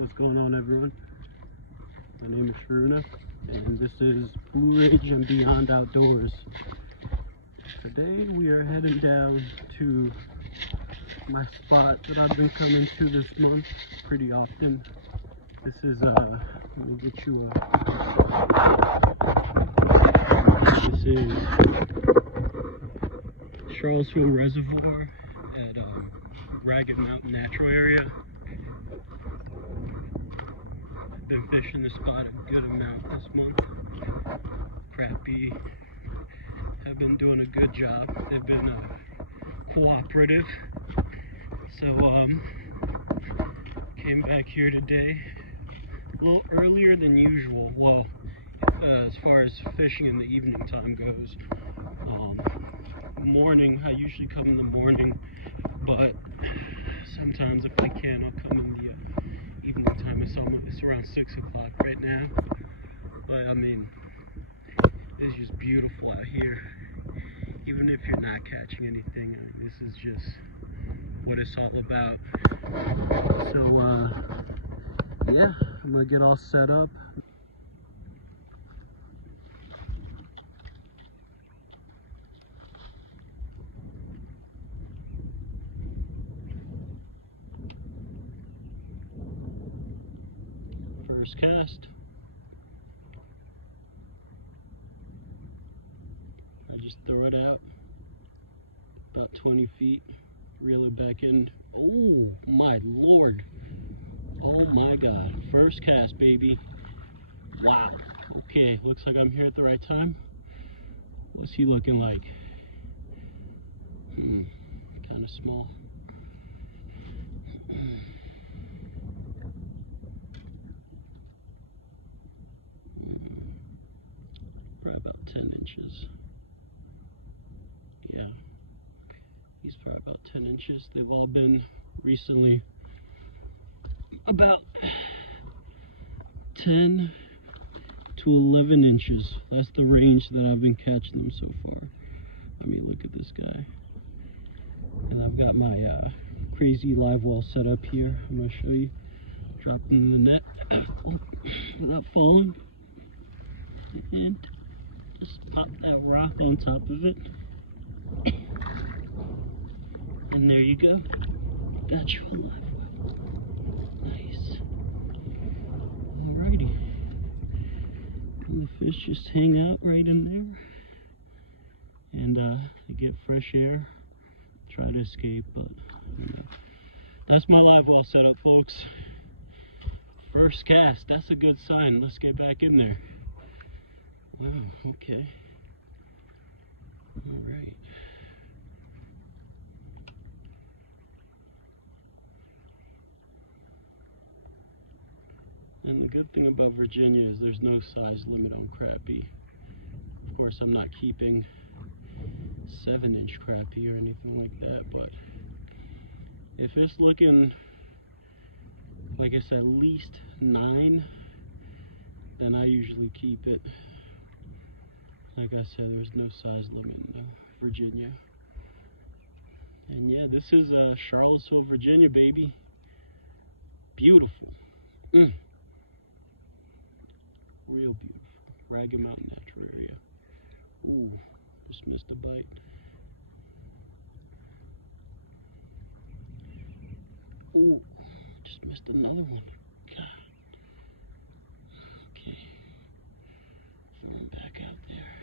What's going on, everyone? My name is Sharuna, and this is Blue Ridge and Beyond Outdoors. Today we are heading down to my spot that I've been coming to this month pretty often. This is let me get you a. This is Charlottesville Reservoir at Ragged Mountain Natural Area. Been fishing the spot a good amount this month. Crappie have been doing a good job. They've been cooperative. So came back here today a little earlier than usual. Well, as far as fishing in the evening time goes, morning I usually come in the morning, but sometimes if I can I'll come in the evening time. It's around 6 o'clock right now, but I mean, it's just beautiful out here. Even if you're not catching anything, I mean, this is just what it's all about. So yeah, I'm gonna get all set up. First cast. I just throw it out about 20 feet, reel it back in. Oh my lord. Oh my god. First cast, baby. Wow. Okay, looks like I'm here at the right time. What's he looking like? Kind of small. Probably about 10 inches. Yeah, he's probably about 10 inches. They've all been recently about 10 to 11 inches. That's the range that I've been catching them so far. I mean, look at this guy. And I've got my crazy live well set up here. I'm going to show you. Dropped in the net without falling. And just pop that rock on top of it. And there you go. Got you a live well. Nice. Alrighty. And the fish just hang out right in there. And they get fresh air. Try to escape, but that's my live well setup, folks. First cast. That's a good sign. Let's get back in there. Wow, okay. All right. And the good thing about Virginia is there's no size limit on crappie. Of course, I'm not keeping 7-inch crappie or anything like that, but if it's looking like it's at least 9, then I usually keep it. Like I said, there's no size limit in Virginia. And yeah, this is Charlottesville, Virginia, baby. Beautiful. Real beautiful. Ragged Mountain Natural Area. Ooh, just missed a bite. Ooh, just missed another one. God. Okay. Throw him back out there.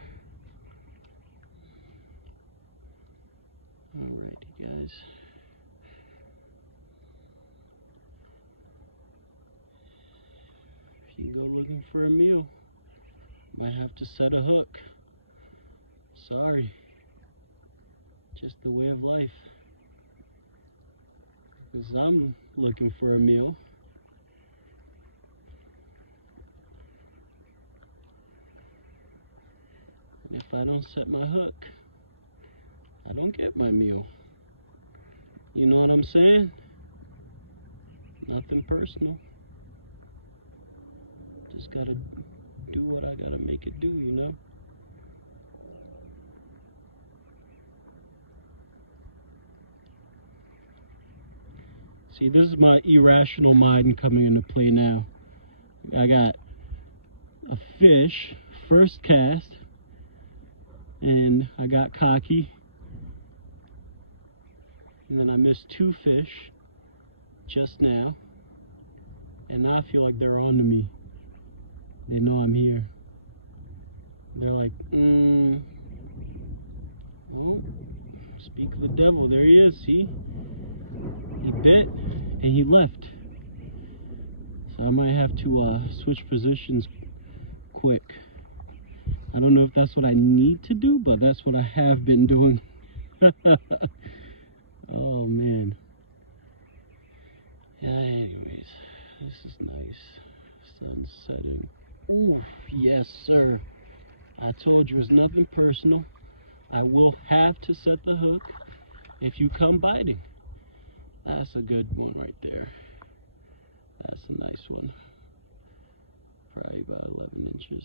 Alrighty, guys. If you go looking for a meal, might have to set a hook. Sorry. Just the way of life. Because I'm looking for a meal. And if I don't set my hook, I don't get my meal. You know what I'm saying? Nothing personal. Just gotta do what I gotta make it do, you know? See, this is my irrational mind coming into play now. I got a fish, first cast, and I got cocky. And then I missed 2 fish just now. And now I feel like they're on to me. They know I'm here. They're like, oh, speak of the devil. There he is, see? He bit and he left. So I might have to switch positions quick. I don't know if that's what I need to do, but that's what I have been doing. Oh man. Yeah, anyways, this is nice. Sun's setting. Ooh, yes sir. I told you it's nothing personal. I will have to set the hook if you come biting. That's a good one right there. That's a nice one. Probably about 11 inches.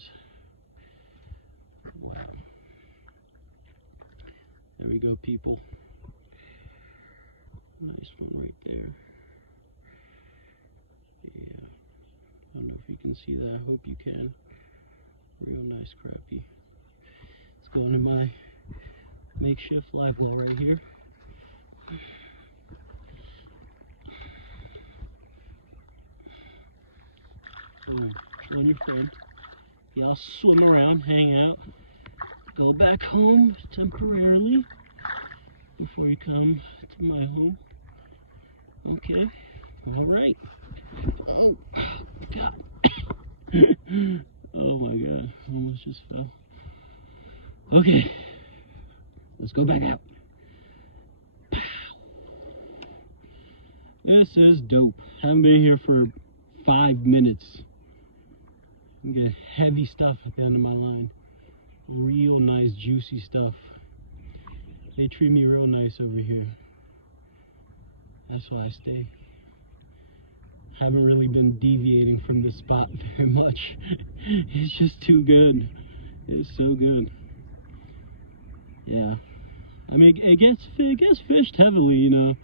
Wow. There we go, people. Nice one right there. Yeah. I don't know if you can see that. I hope you can. Real nice crappie. It's going in my makeshift live well right here. Boom. Showing your friend. Y'all swim around, hang out, go back home temporarily before you come to my home. Okay. All right. Oh, God. Oh, my God. Almost just fell. Okay. Let's go back out. Pow. This is dope. Haven't been here for 5 minutes. I'm getting heavy stuff at the end of my line. Real nice, juicy stuff. They treat me real nice over here. That's why I stay. Haven't really been deviating from this spot very much. It's just too good. It's so good. Yeah. I mean, it gets fished heavily, you know.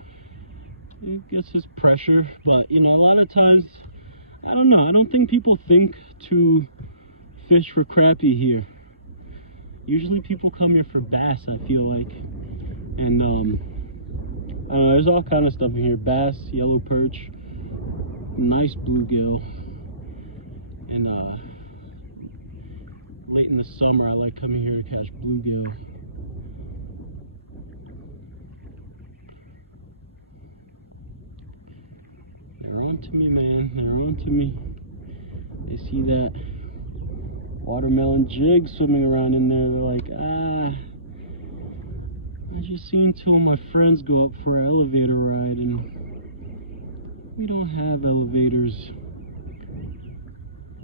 It gets this pressure, but, you know, a lot of times, I don't know. I don't think people think to fish for crappie here. Usually people come here for bass, I feel like. And, I don't know, there's all kind of stuff in here. Bass, yellow perch, nice bluegill. And, late in the summer, I like coming here to catch bluegill. They're on to me, man. They're on to me. They see that watermelon jig swimming around in there. They're like, I just seen 2 of my friends go up for an elevator ride, and we don't have elevators.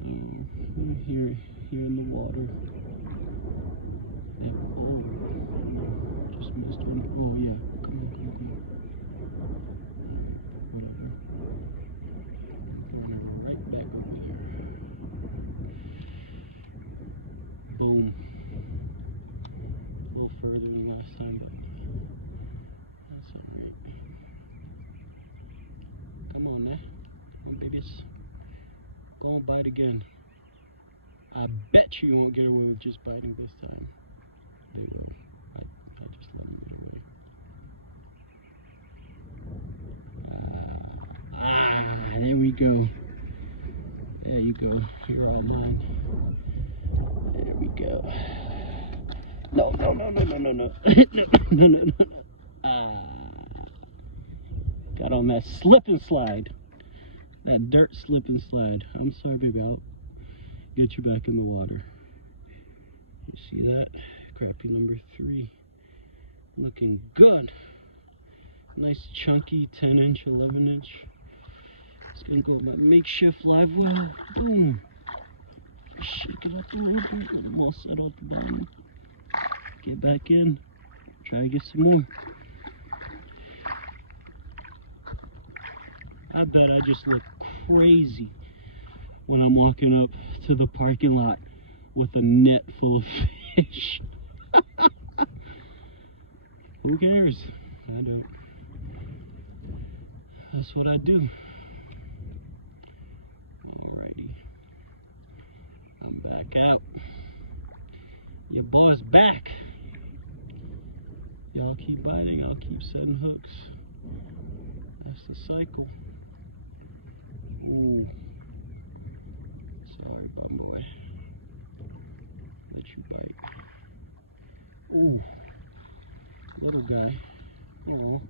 Oh, here in the water. Yeah, oh, just missed one. Oh yeah, come on. All right, whatever. I'm throwing it right back over there. Boom. A little further than last time, but that's alright. Come on now. Come on, babies. Go and bite again. I bet you won't get away with just biting this time. They will. I just let them get away. There we go. There you go. You're all mine. There we go. No. No. Got on that slip and slide. That dirt slip and slide. I'm sorry, baby. I'll get you back in the water. You see that? Crappie number 3. Looking good. Nice chunky 10-inch, 11-inch. It's gonna go with my makeshift live well. Boom. Shake it up a little bit. Let them all settle at the bottom. Get back in. Try to get some more. I bet I just look crazy when I'm walking up to the parking lot with a net full of fish. Who cares? I don't. That's what I do. Alrighty. I'm back out. Your boy's back. Y'all keep biting, I'll keep setting hooks. That's the cycle. Ooh. Sorry, bum boy. Let you bite. Ooh. Little guy. Oh.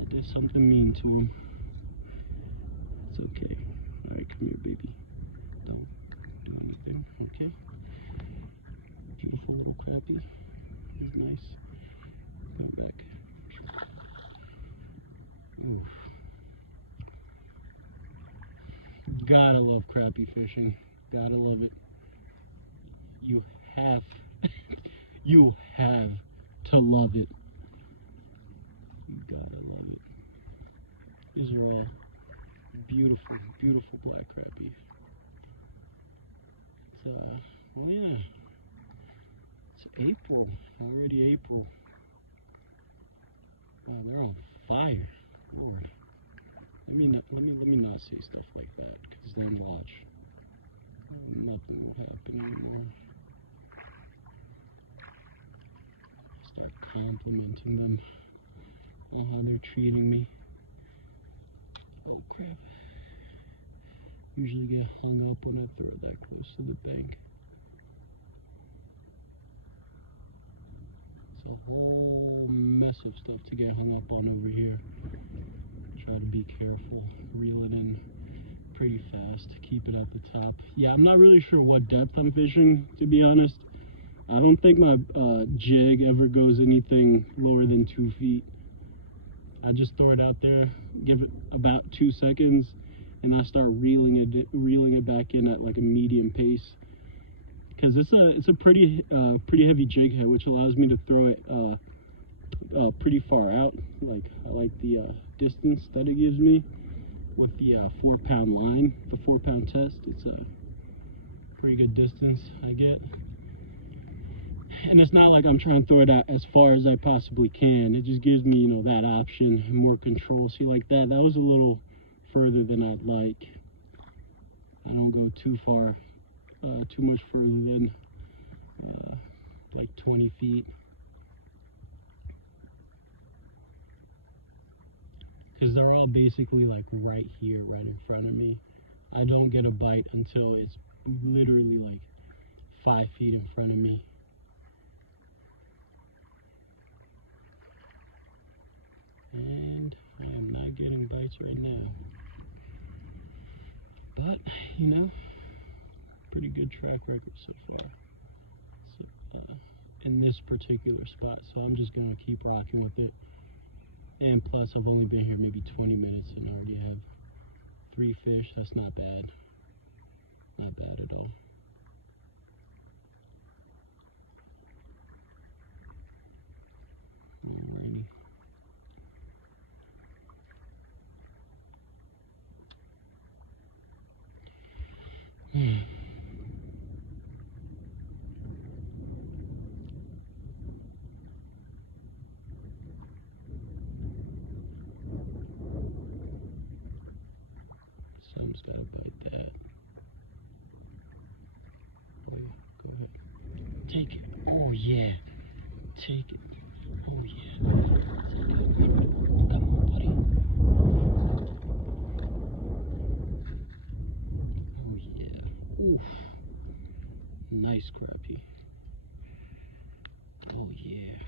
I did something mean to him. It's okay. Alright, come here, baby. Don't do anything, okay? Beautiful little crappie. He's nice. Going back. Oof. Gotta love crappie fishing. Gotta love it. You have you have to love it. You gotta love it. These are all beautiful, beautiful black crappies. It's oh yeah. It's April. Already April. Wow, they're on fire. Lord. Let me not say stuff like that, because then watch. Nothing will happen anymore. Start complimenting them on how they're treating me. Oh crap. Usually get hung up when I throw it that close to the bank. It's a whole mess of stuff to get hung up on over here. Try to be careful, reel it in pretty fast, keep it at the top. Yeah, I'm not really sure what depth I'm fishing, to be honest. I don't think my jig ever goes anything lower than 2 feet. I just throw it out there, give it about 2 seconds, and I start reeling it back in at like a medium pace. Because it's a pretty heavy jig head, which allows me to throw it pretty far out. Like I like the distance that it gives me with the 4-pound line, the 4-pound test. It's a pretty good distance I get. And it's not like I'm trying to throw it out as far as I possibly can. It just gives me, that option and more control. See, like that was a little further than I'd like. I don't go too far, too much further than like 20 feet. Because they're all basically like right here, right in front of me. I don't get a bite until it's literally like 5 feet in front of me. And I am not getting bites right now. But, pretty good track record so far. So, in this particular spot. So I'm just going to keep rocking with it. And plus, I've only been here maybe 20 minutes and I already have 3 fish. That's not bad. Not bad at all. Alrighty. Someone's got to bite that. Oh yeah, go ahead. Take it. Oh yeah. Take it. Oh yeah. Come on, buddy. Oh yeah. Oof. Nice crappie. Oh yeah.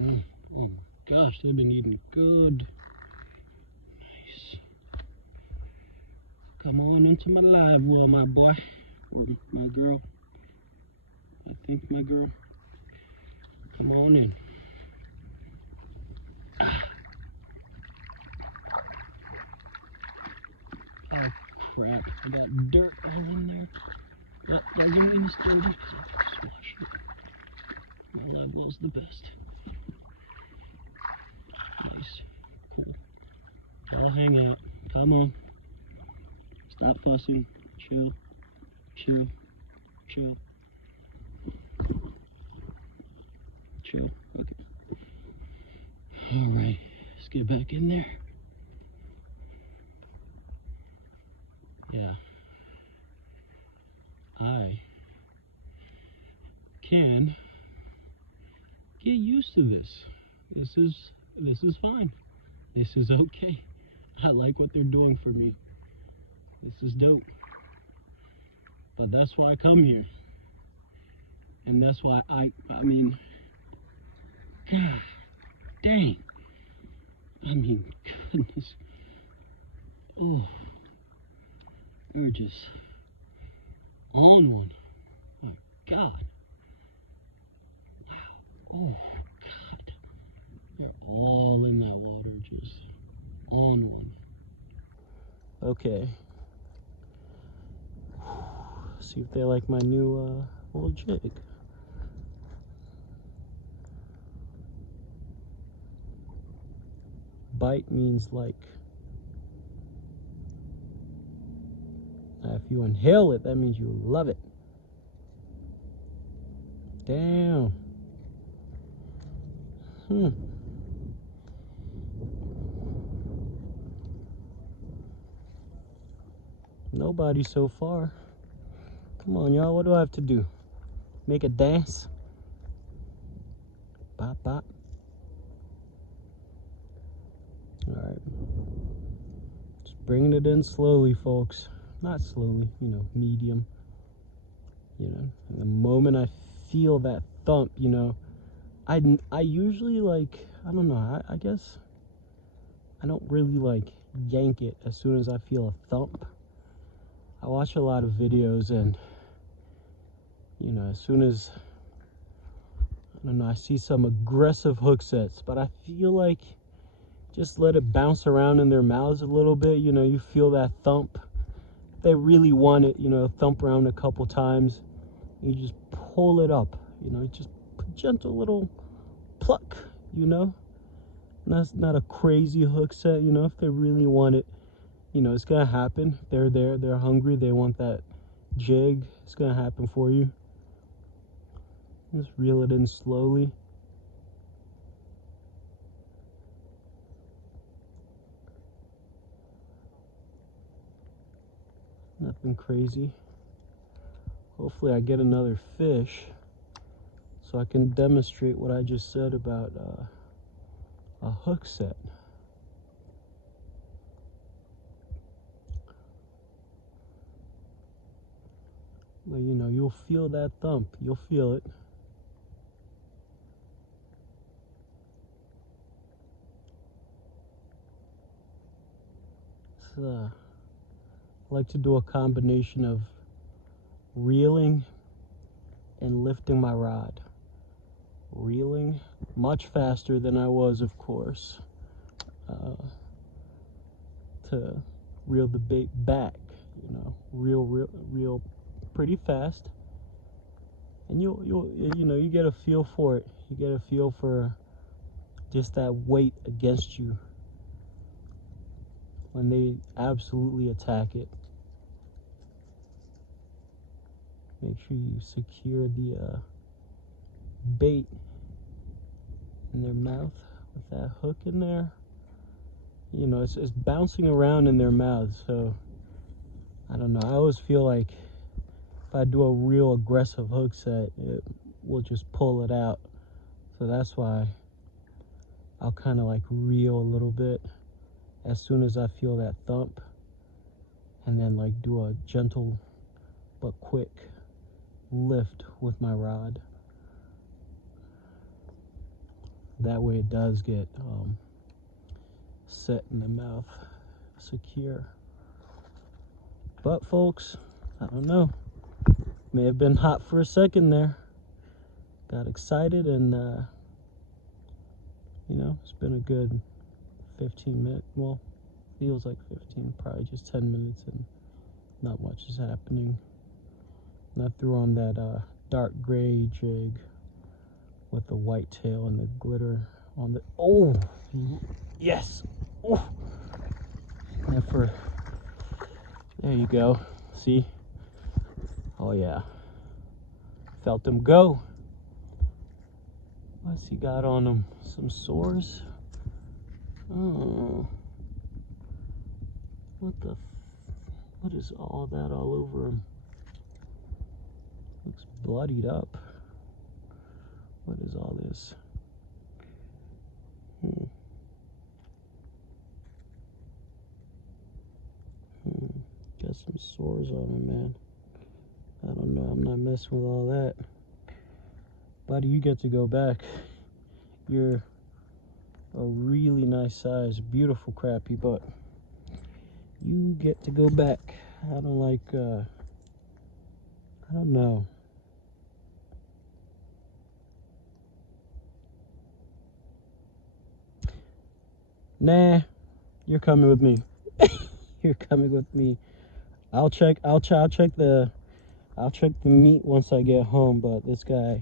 Oh my gosh, they've been eating good. Nice. Come on into my live well, my boy. Or my girl. I think my girl. Come on in. Oh crap, I got dirt all in there. Oh, that green is dirty. Just wash it. My live well's the best. Nice. Cool. Y'all hang out. Come on. Stop fussing. Chill. Chill. Chill. Chill. Okay. Alright. get back in there. Yeah. I can get used to this. This is fine. This is okay. I like what they're doing for me. This is dope. But that's why I come here. And that's why I mean, God dang. I mean, goodness. Oh, they're just on one. My God. Wow. Oh, God. They're all in that water, just on one. Okay. See if they like my new little jig. Bite means like. Now, if you inhale it, that means you love it. Damn. Nobody so far. Come on, y'all. What do I have to do? Make a dance? Bop, bop. Alright. Just bringing it in slowly, folks. Not slowly, you know, medium. You know, and the moment I feel that thump, you know, I usually like, I don't know, I guess I don't really like yank it as soon as I feel a thump. I watch a lot of videos and, you know, as soon as, I don't know, I see some aggressive hook sets, but I feel like just let it bounce around in their mouths a little bit. You know, you feel that thump. If they really want it, you know, thump around a couple times. You just pull it up, you know, just gentle little pluck, you know. And that's not a crazy hook set, you know. If they really want it, you know, it's gonna happen. They're there, they're hungry, they want that jig. It's gonna happen for you. Just reel it in slowly. Nothing crazy. Hopefully I get another fish so I can demonstrate what I just said about a hook set. Well, you know, you'll feel that thump. You'll feel it. I like to do a combination of reeling and lifting my rod. Reeling much faster than I was, of course, to reel the bait back, you know, reel pretty fast, and you know, you get a feel for it. You get a feel for just that weight against you when they absolutely attack it. Make sure you secure the bait in their mouth with that hook in there. You know, it's bouncing around in their mouths, so I don't know. I always feel like if I do a real aggressive hook set, it will just pull it out. So that's why I'll kind of like reel a little bit as soon as I feel that thump, and then like do a gentle but quick lift with my rod. That way it does get set in the mouth, secure. But folks, I don't know, may have been hot for a second there. Got excited, and you know, it's been a good 15 minutes. Well, feels like 15, probably just 10 minutes, and not much is happening. And I threw on that dark gray jig with the white tail and the glitter on the, oh yes, oh. And for, there you go, see, oh yeah, felt him go. What's he got on him? Some sores? Oh, what is all that all over him? Looks bloodied up. What is all this? Got some sores on him, man. I don't know. I'm not messing with all that. Buddy, you get to go back. You're a really nice size, beautiful crappie, but you get to go back. I don't like, I don't know. Nah, you're coming with me. You're coming with me. I'll check the meat once I get home, but this guy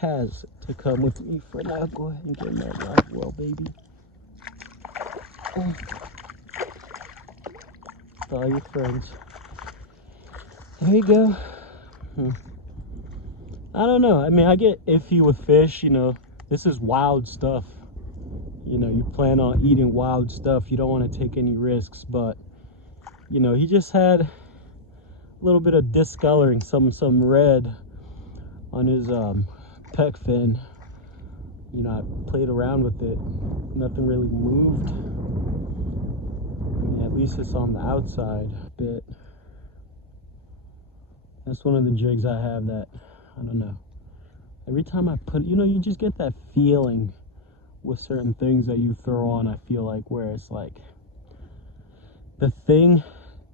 has to come with me for now. Go ahead and get in that live well, baby. With all your friends. There you go. I don't know. I mean, I get iffy with fish, you know. This is wild stuff. You know, you plan on eating wild stuff. You don't want to take any risks, but, you know, he just had a little bit of discoloring, some red on his pec fin. You know, I played around with it. Nothing really moved. I mean, at least it's on the outside a bit. That's one of the jigs I have that, I don't know. Every time I put, you know, you just get that feeling with certain things that you throw on, I feel like, where it's like the thing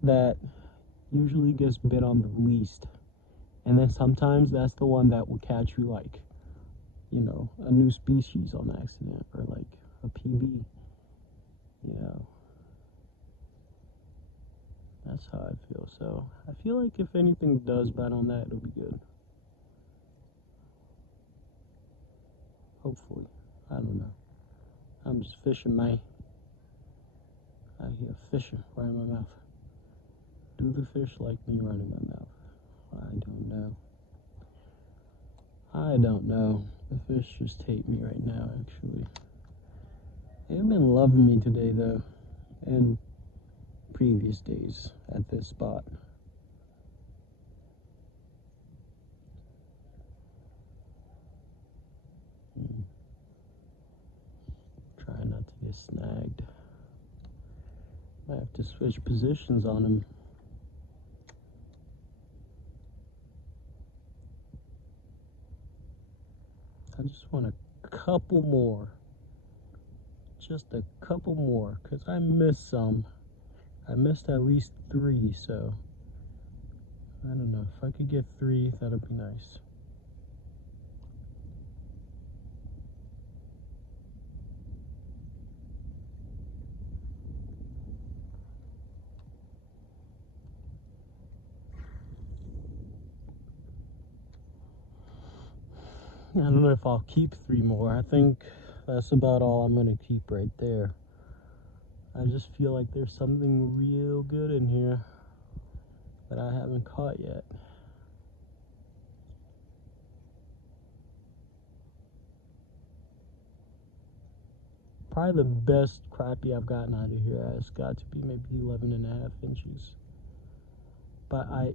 that usually gets bit on the least. And then sometimes that's the one that will catch you, like, you know, a new species on accident, or like a PB, you know. That's how I feel. So I feel like if anything does bite on that, it'll be good. Hopefully. I don't know. I'm just fishing, man. I hear fishing right in my mouth. Do the fish like me running my mouth? I don't know. I don't know. The fish just hate me right now, actually. They've been loving me today, though, and previous days at this spot. Try not to get snagged. Might have to switch positions on him. I just want a couple more. Just a couple more, because I missed some. I missed at least 3, so I don't know. If I could get 3, that'd be nice. I don't know if I'll keep 3 more. I think that's about all I'm going to keep right there. I just feel like there's something real good in here that I haven't caught yet. Probably the best crappie I've gotten out of here has got to be maybe 11.5 inches. But I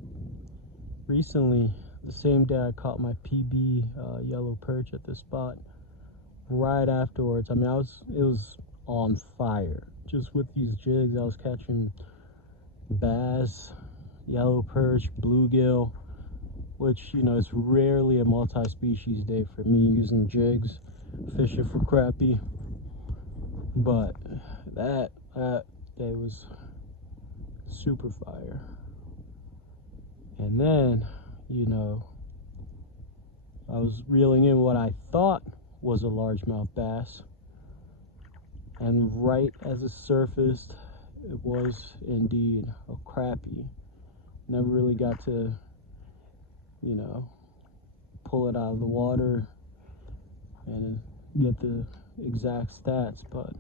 recently, the same day I caught my PB yellow perch at this spot, right afterwards, I mean, it was on fire. Just with these jigs, I was catching bass, yellow perch, bluegill, which, you know, is rarely a multi-species day for me using jigs, fishing for crappie. But that day was super fire. And then, you know, I was reeling in what I thought was a largemouth bass, and right as it surfaced, it was indeed a crappie. Never really got to, you know, pull it out of the water and get the exact stats, but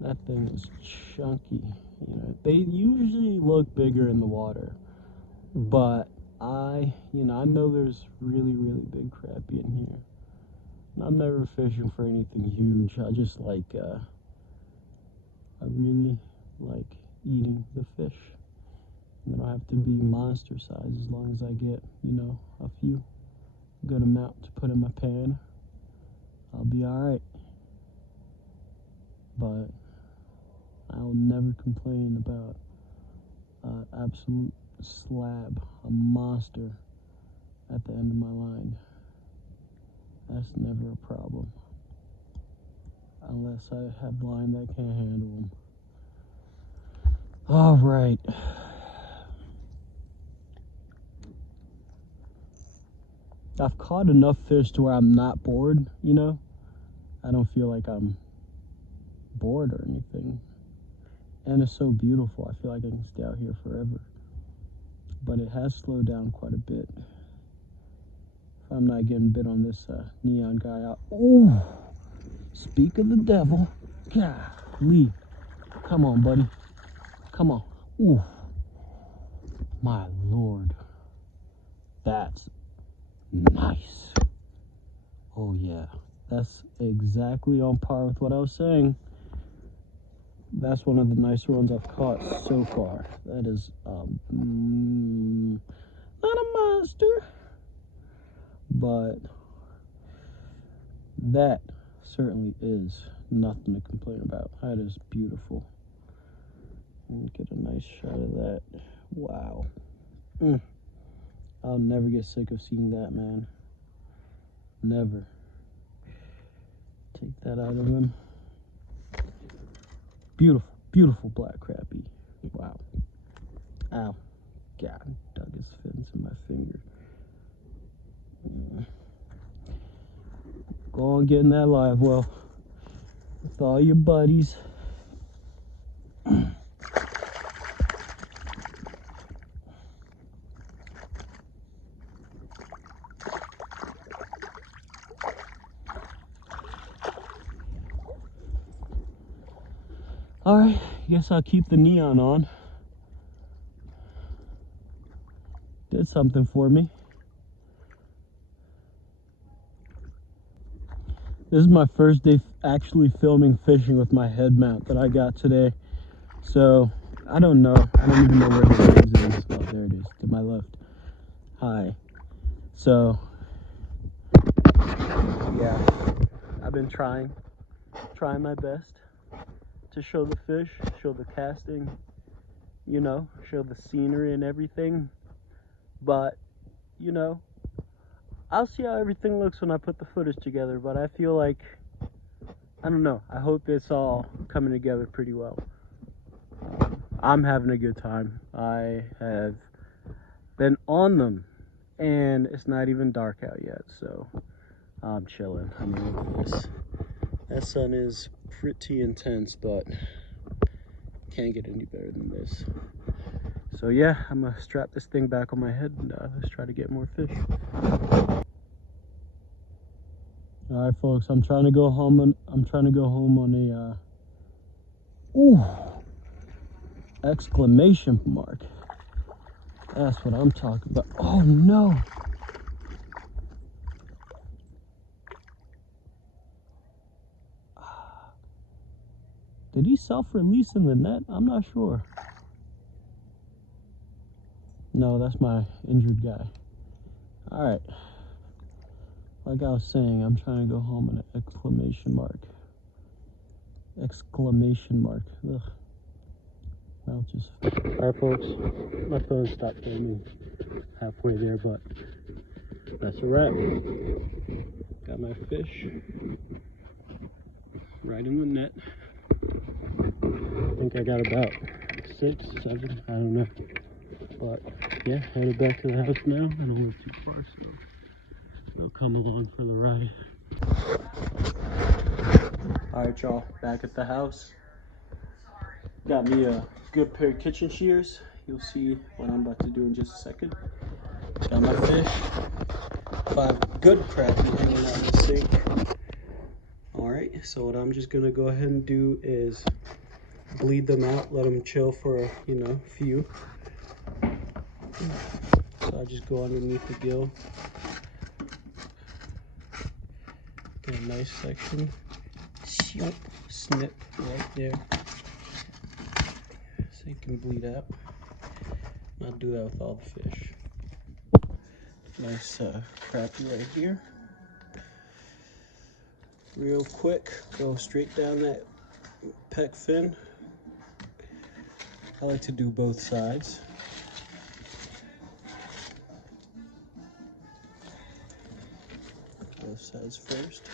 that thing was chunky. You know, they usually look bigger in the water, but I know there's really big crappie in here. I'm never fishing for anything huge. I just like, I really like eating the fish. They don't have to be monster size as long as I get, you know, a few good amount to put in my pan. I'll be alright. But I'll never complain about an absolute slab, a monster at the end of my line. That's never a problem. Unless I have line that can't handle them. Alright. I've caught enough fish to where I'm not bored, you know? I don't feel like I'm bored or anything. And it's so beautiful. I feel like I can stay out here forever. But it has slowed down quite a bit. If I'm not getting bit on this neon guy out. Oh! Speak of the devil. Golly. Come on, buddy. Come on. Ooh. My Lord. That's nice. Oh, yeah. That's exactly on par with what I was saying. That's one of the nicer ones I've caught so far. That is not a monster, but that certainly is nothing to complain about. That is beautiful. Get a nice shot of that. Wow. I'll never get sick of seeing that, man. Never. Take that out of him. Beautiful, beautiful black crappie. Wow. Ow. God, dug his fins in my finger. Go on getting that live well with all your buddies. Alright, guess I'll keep the neon on. Did something for me. This is my first day actually filming fishing with my head mount that I got today. So, I don't know. I don't even know where the lens is. Oh, there it is, to my left. Hi. So, yeah. I've been trying my best to show the fish, show the casting, you know, show the scenery and everything. But, you know, I'll see how everything looks when I put the footage together, but I feel like, I don't know, I hope it's all coming together pretty well. I'm having a good time. I have been on them, and it's not even dark out yet, so I'm chilling. I mean, look at this. That sun is pretty intense, but can't get any better than this. So yeah, I'm gonna strap this thing back on my head and let's try to get more fish. All right, folks, I'm trying to go home on a ooh, exclamation mark. That's what I'm talking about. Oh no. Did he self-release in the net? I'm not sure. No, that's my injured guy. All right. Like I was saying, I'm trying to go home on an exclamation mark. Exclamation mark. Ugh. I'll just... Alright, folks. My phone stopped filming halfway there, but that's a wrap. Got my fish right in the net. I think I got about 6, 7, I don't know. But yeah, headed back to the house now. I don't live too far, so they'll come along for the ride. Alright, y'all, back at the house. Got me a good pair of kitchen shears. You'll see what I'm about to do in just a second. Got my fish. 5 good crappie hanging out in the sink. Alright, so what I'm just gonna go ahead and do is bleed them out, let them chill for a few. So I just go underneath the gill. a nice section. Snip right there. So you can bleed out. I'll do that with all the fish. Nice crappie right here. Real quick, go straight down that pec fin. I like to do both sides. Both sides first.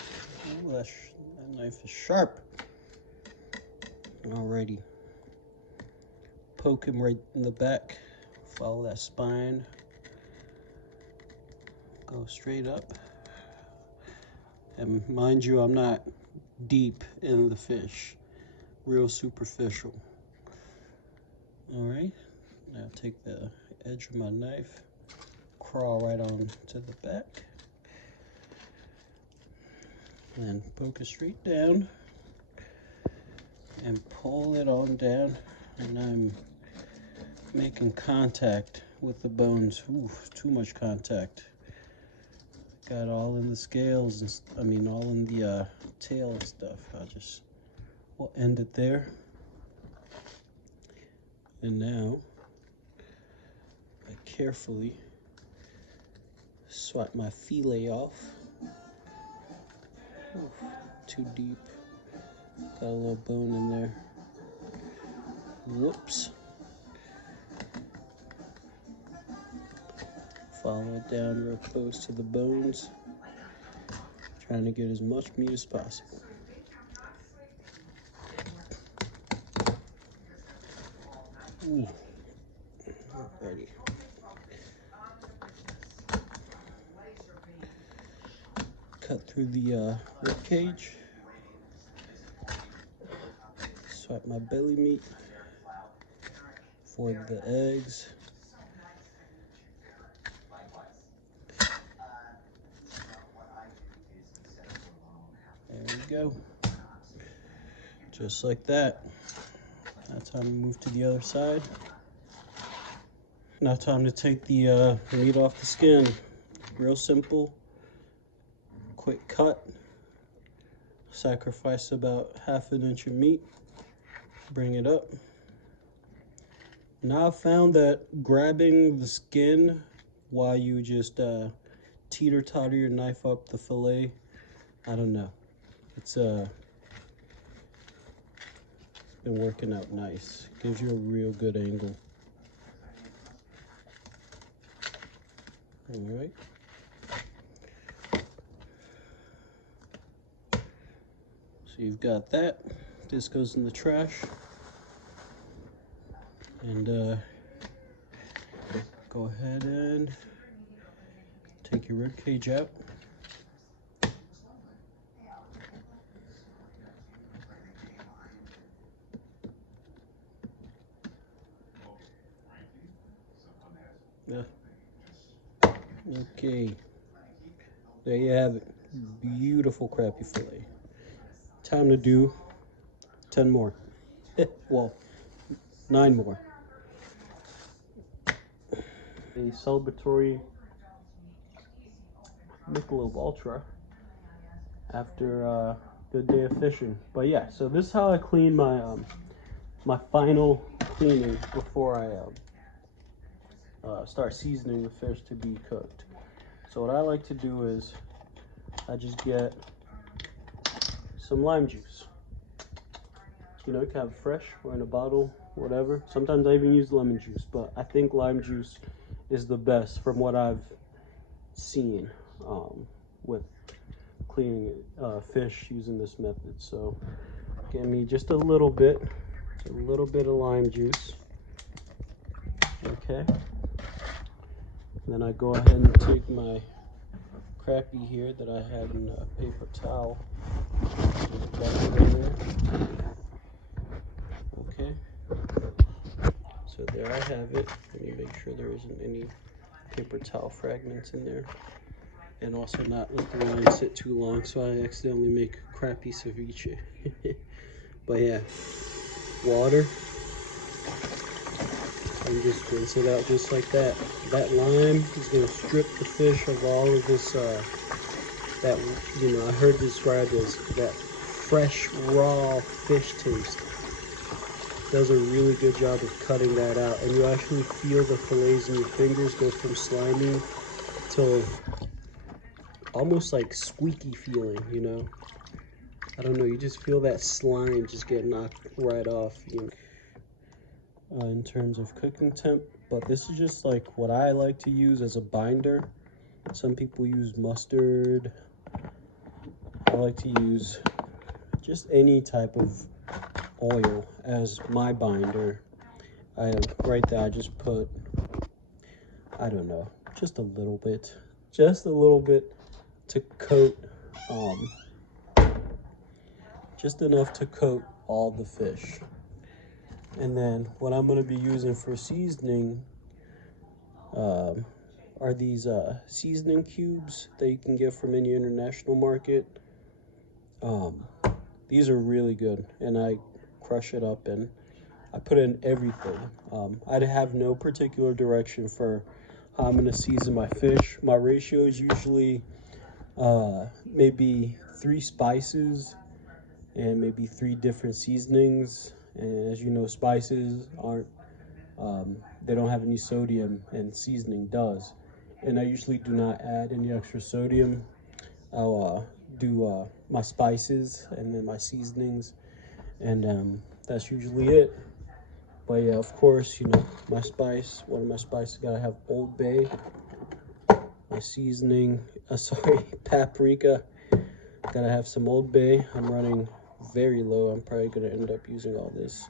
Ooh, that knife is sharp. Alrighty. Poke him right in the back. Follow that spine. Go straight up. And mind you, I'm not deep in the fish. Real superficial. Alright. Now take the edge of my knife. Crawl right on to the back. Then poke it straight down. And pull it on down. And I'm making contact with the bones. Ooh, too much contact. Got all in the scales, and all in the tail and stuff. We'll end it there. And now, I carefully swipe my fillet off. Ooh, too deep. Got a little bone in there. Whoops. Follow it down real close to the bones. Trying to get as much meat as possible. Ooh. Alrighty. Cut through the rib cage. Swipe my belly meat for the eggs. There we go. Just like that. Now time to move to the other side. Now time to take the meat off the skin. Real simple. Quick cut. Sacrifice about ½ an inch of meat. Bring it up. Now I've found that grabbing the skin while you just teeter-totter your knife up the fillet, I don't know. It's been working out nice. Gives you a real good angle. All right. So you've got that. This goes in the trash. And go ahead and take your rib cage out. Yeah. Okay. There you have it. Beautiful crappie fillet. Time to do 10 more. Well, 9 more. A celebratory Michelob Ultra after a good day of fishing. But yeah, so this is how I clean my my final cleaning before I start seasoning the fish to be cooked. So what I like to do is I just get some lime juice. You know, you can have it fresh or in a bottle, whatever. Sometimes I even use lemon juice, but I think lime juice is the best from what I've seen with cleaning fish using this method. So give me just a little bit of lime juice. Okay. And then I go ahead and take my crappie here that I had in a paper towel. Dump it in there. Okay. So there I have it. Let me make sure there isn't any paper towel fragments in there. And also not let the line sit too long so I accidentally make crappie ceviche. But yeah, water. And just rinse it out just like that. That lime is going to strip the fish of all of this that, you know, I heard described as that fresh, raw fish taste. Does a really good job of cutting that out, and you actually feel the fillets in your fingers go from slimy to almost like squeaky feeling, you know. I don't know, you just feel that slime just get knocked right off, you know, in terms of cooking temp. But this is just like what I like to use as a binder. Some people use mustard. I like to use just any type of oil as my binder. Right there, I just put, I don't know, just a little bit to coat, just enough to coat all the fish. And then what I'm going to be using for seasoning are these seasoning cubes that you can get from any international market. These are really good, and I crush it up and I put in everything. I have no particular direction for how I'm going to season my fish. My ratio is usually maybe 3 spices and maybe 3 different seasonings. And as you know, spices aren't, they don't have any sodium, and seasoning does. And I usually do not add any extra sodium. I'll do my spices and then my seasonings, and that's usually it. But yeah, of course, you know, one of my spices, gotta have Old Bay. My seasoning, paprika, gotta have some Old Bay. I'm running very low. I'm probably gonna end up using all this.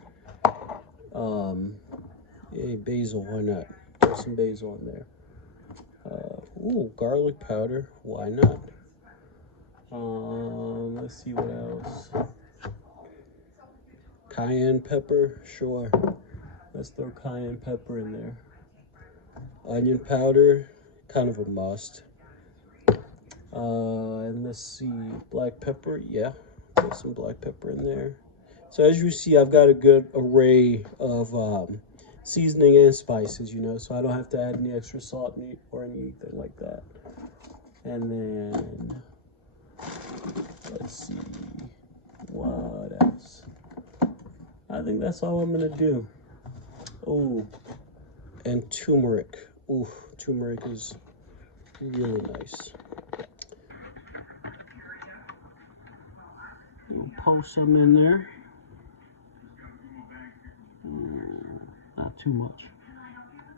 Hey, basil, why not? Throw some basil in there. Ooh, garlic powder, why not? Let's see what else. Cayenne pepper, sure. Let's throw cayenne pepper in there. Onion powder, kind of a must. And let's see, black pepper, yeah, put some black pepper in there. So as you see, I've got a good array of seasoning and spices, you know, so I don't have to add any extra salt or anything like that. And then, let's see, what else? I think that's all I'm gonna do. Oh, and turmeric. Ooh, turmeric is really nice. We'll post some in there. Not too much.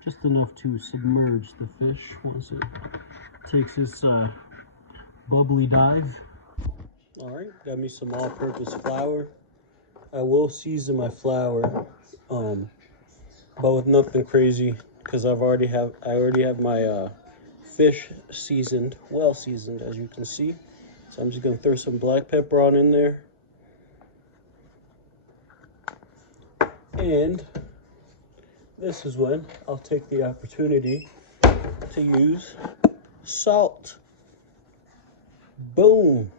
Just enough to submerge the fish once it takes its bubbly dive. All right, got me some all-purpose flour. I will season my flour, but with nothing crazy, because I already have my fish seasoned, well seasoned, as you can see. So I'm just gonna throw some black pepper on in there, and this is when I'll take the opportunity to use salt. Boom!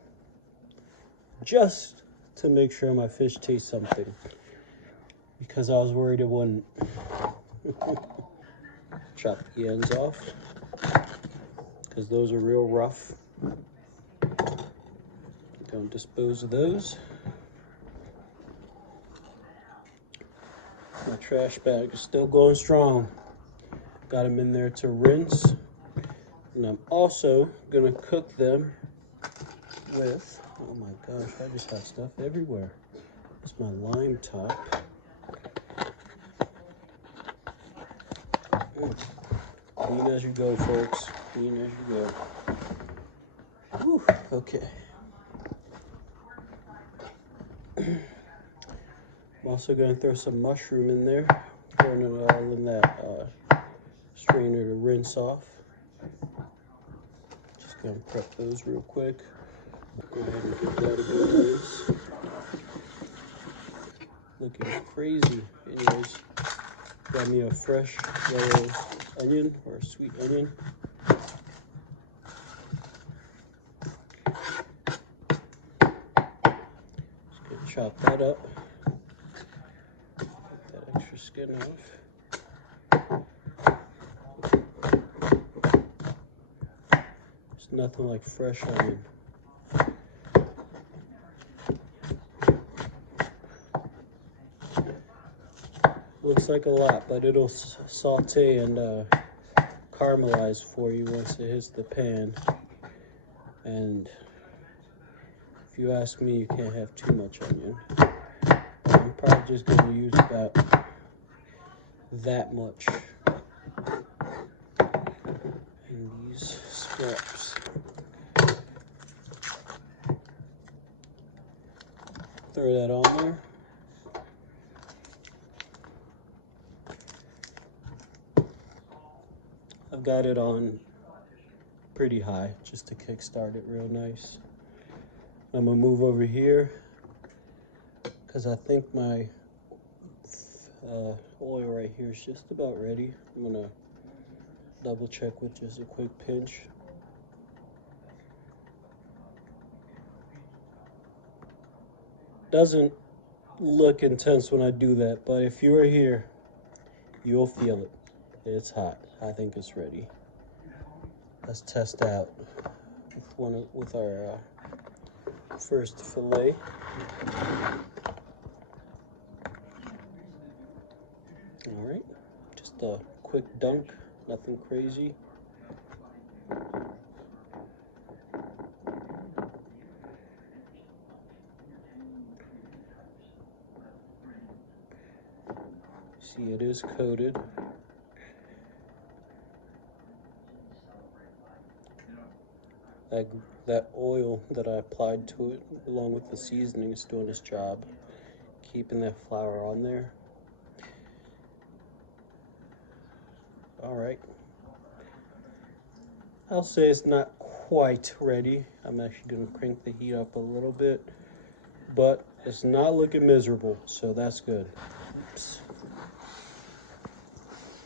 Just to make sure my fish tastes something, because I was worried it wouldn't. Chop the ends off, because those are real rough. Gonna dispose of those. My trash bag is still going strong. Got them in there to rinse. And I'm also gonna cook them with, oh my gosh, I just have stuff everywhere. That's my lime top. Clean as you go, folks. Clean as you go. Whew, okay. I'm also going to throw some mushroom in there. Throwing it all in that strainer to rinse off. Just going to prep those real quick. Go ahead and give that a good rinse. Looking crazy. Anyways, got me a fresh yellow onion, or a sweet onion. Just gonna chop that up. Get that extra skin off. There's nothing like fresh onion. Looks like a lot, but it'll saute and caramelize for you once it hits the pan. And if you ask me, you can't have too much onion. I'm probably just going to use about that much in these scraps. Throw that on there. I've got it on pretty high just to kickstart it real nice. I'm gonna move over here because I think my oil right here is just about ready. I'm gonna double check with just a quick pinch. Doesn't look intense when I do that, but if you are here, you'll feel it. It's hot. I think it's ready. Let's test out with our first fillet. All right, just a quick dunk, nothing crazy. See, it is coated. That oil that I applied to it, along with the seasoning, is doing its job, keeping that flour on there. All right. I'll say it's not quite ready. I'm actually going to crank the heat up a little bit, but it's not looking miserable, so that's good. Oops.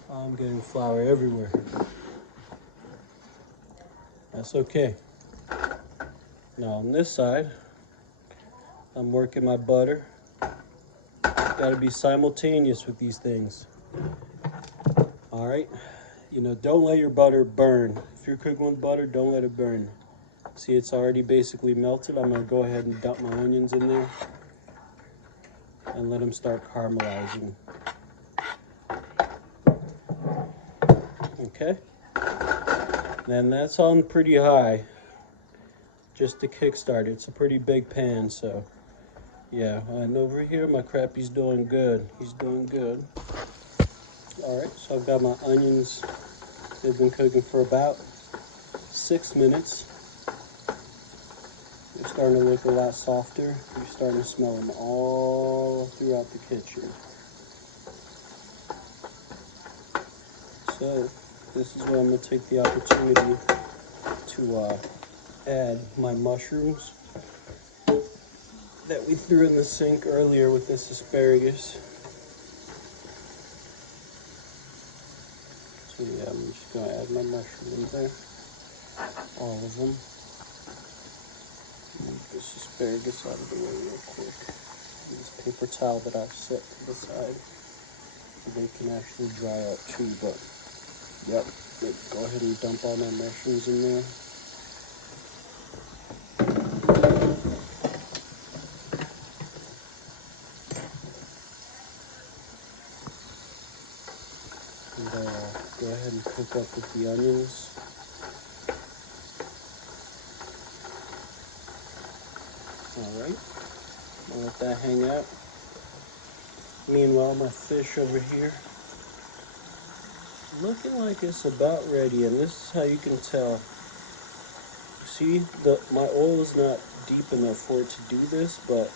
I'm getting flour everywhere. That's okay. Now on this side, I'm working my butter. Got to be simultaneous with these things. All right. You know, don't let your butter burn. If you're cooking with butter, don't let it burn. See, it's already basically melted. I'm going to go ahead and dump my onions in there and let them start caramelizing. Okay. Then that's on pretty high just to kickstart it. It's a pretty big pan, so yeah. And over here, my crappie's doing good. He's doing good. All right, so I've got my onions. They've been cooking for about 6 minutes. They're starting to look a lot softer. You're starting to smell them all throughout the kitchen. So this is where I'm going to take the opportunity to add my mushrooms that we threw in the sink earlier with this asparagus. So yeah, I'm just going to add my mushroom in there, all of them. Move this asparagus out of the way real quick. And this paper towel that I've set to the side so they can actually dry up too, but yep, go ahead and dump all my mushrooms in there. And go ahead and cook up with the onions. Alright, I'll let that hang out. Meanwhile, my fish over here, looking like it's about ready, and this is how you can tell. You see, my oil is not deep enough for it to do this, but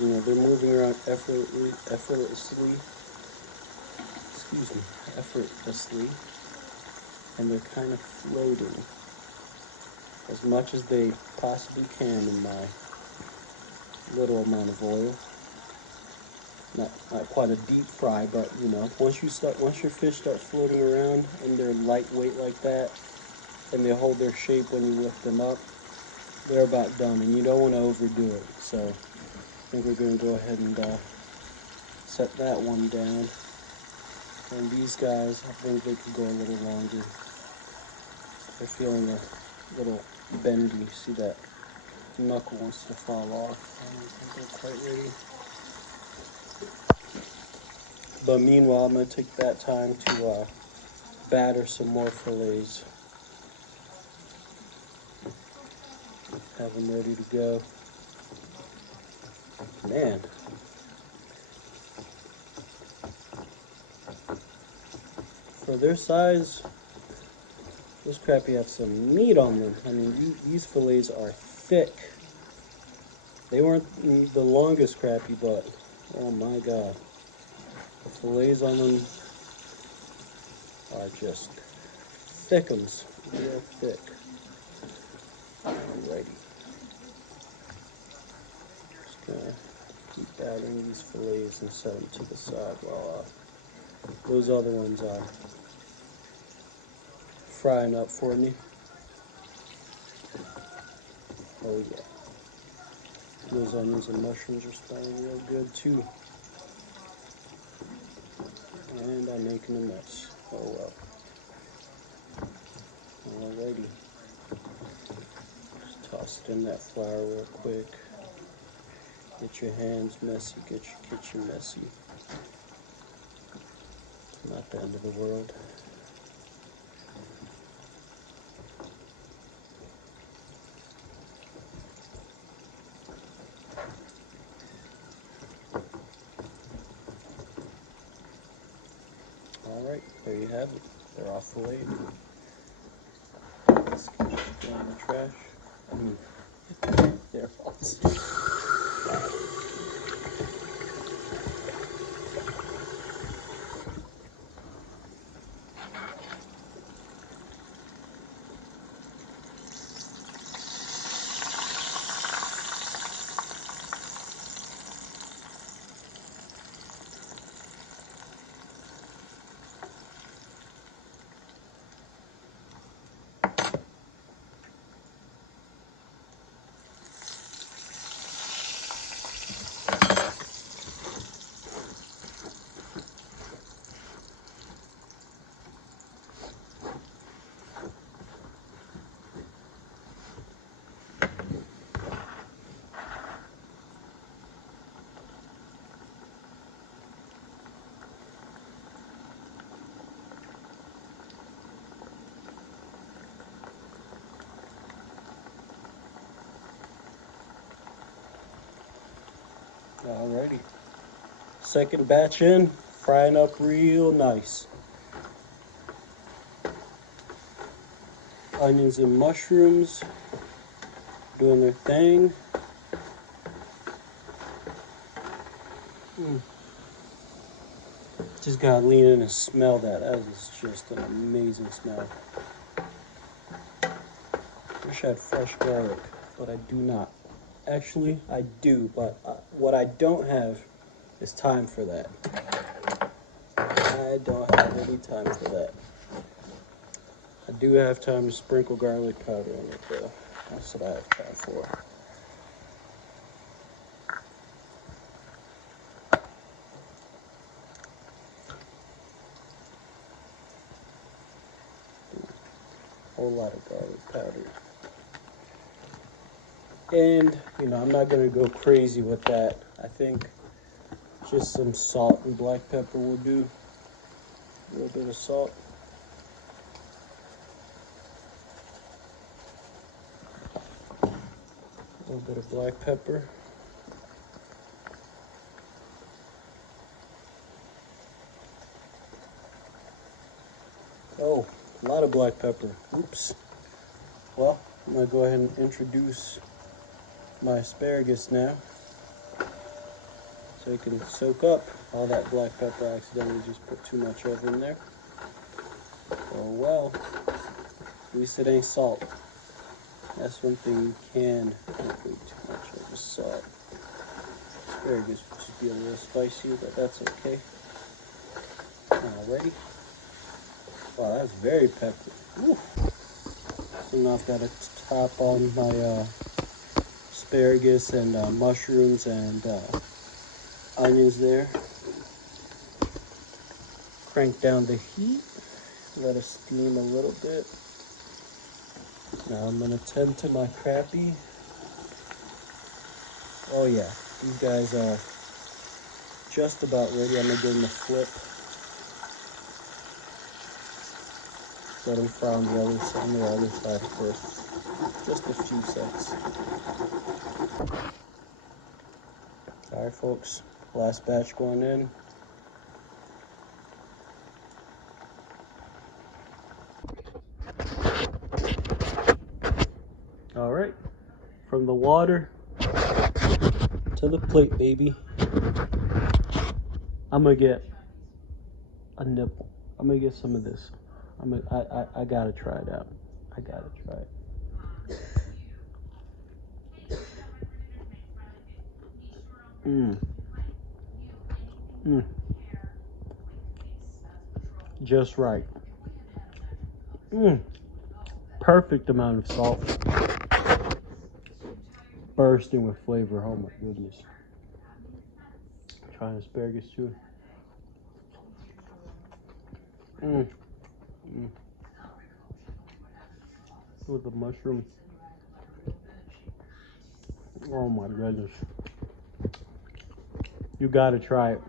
you know, they're moving around effortlessly, and they're kind of floating as much as they possibly can in my little amount of oil. Not quite a deep fry, but you know, once your fish start floating around and they're lightweight like that, and they hold their shape when you lift them up, they're about done, and you don't want to overdo it. So I think we're going to go ahead and set that one down. And these guys, I think they could go a little longer. They're feeling a little bendy. See that knuckle wants to fall off. I don't think they're quite ready. But meanwhile, I'm going to take that time to batter some more fillets. Have them ready to go. Man. For their size, this crappie have some meat on them. I mean, these fillets are thick. They weren't the longest crappie, but oh my god. The fillets on them are just thickums, real thick. Alrighty. Just gonna keep adding these fillets and set them to the side while those other ones are frying up for me. Oh yeah. Those onions and mushrooms are smelling real good too. And I'm making a mess. Oh well. Alrighty. Just toss it in that flour real quick. Get your hands messy, get your kitchen messy. It's not the end of the world. Alright, there you have it. They're off the way. This can just go in the trash. They're awesome. Alrighty. Second batch in, frying up real nice. Onions and mushrooms doing their thing. Just gotta lean in and smell that. That is just an amazing smell. Wish I had fresh garlic, but I do not. Actually, I do, but what I don't have is time for that. I don't have any time for that. I do have time to sprinkle garlic powder in it, though. That's what I have time for. Whole lot of garlic powder. And, you know, I'm not going to go crazy with that. I think just some salt and black pepper will do. A little bit of salt. A little bit of black pepper. Oh, a lot of black pepper. Oops. Well, I'm going to go ahead and introduce my asparagus now, so it can soak up all that black pepper. I accidentally just put too much over in there. Oh well, at least it ain't salt. That's one thing you can't go too much of is salt. Asparagus would just be a little spicy, but that's okay. Alrighty. Wow, that's very peppery. Woo. So now I've got to top on my asparagus and mushrooms and onions there. Crank down the heat, let it steam a little bit. Now I'm going to tend to my crappie. Oh yeah, these guys are just about ready. I'm gonna give them a flip. Let them fry on the other side for just a few seconds. All right, folks. Last batch going in. All right, from the water to the plate, baby. I'm gonna get a nibble. I'm gonna get some of this. I gotta try it out. I gotta try it. Just right. Perfect amount of salt. Bursting with flavor. Oh my goodness. Trying asparagus too. With the mushroom. Oh my goodness. You gotta try it.